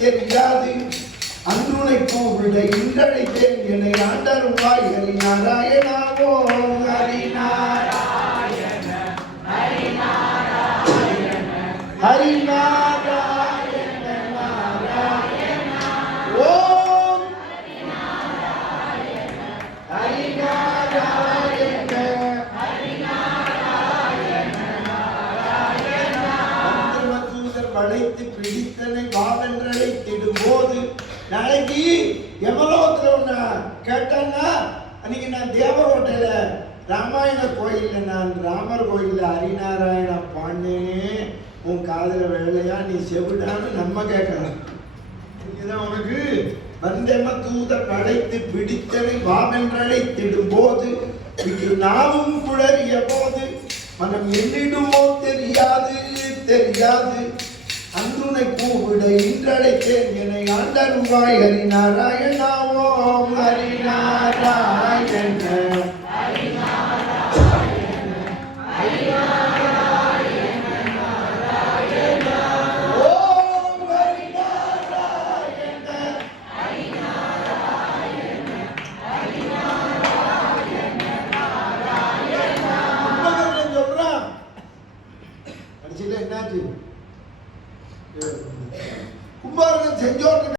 தெரியாது அன்றுனை கூவிட இன்றழைத்தேன் என்னை ஆண்டருவாய் ஹரி நாராயணாவோ ஹரி நாராயண ஹரி நாராயண ஹரி நாராயண நாராயண ஓம் ஹரி நாராயண ஹரி நாராயண ஹரி நாராயண நாராயண மந்திரமதூதர் வளைத்து பிடித்தனை வாவென்றழைத்திடும் போது நாளைக்கு எமலோகத்தில் ஒன்று கேட்டான்னா அன்னைக்கு நான் தேவகோட்டையில ராமாயண கோயில்ல நான் ராமர் கோயில்ல ஹரிநாராயண பாண்டேனே உன் காதல வேலையா நீ செவிடான்னு நம்ம கேட்கலாம். இதுதான் உனக்கு வந்தெம தூத படைத்து பிடித்தனை வாவென்றழைத்திடும் போது நாமும் குளறிய போது மனம் எண்ணிடுமோ தெரியாது அன்றுனை கூவிட இன்றழைத்தேன் என்னை ஆண்டருவாய் ஹரி நாராயணா ஓம் ஹரி நாராயண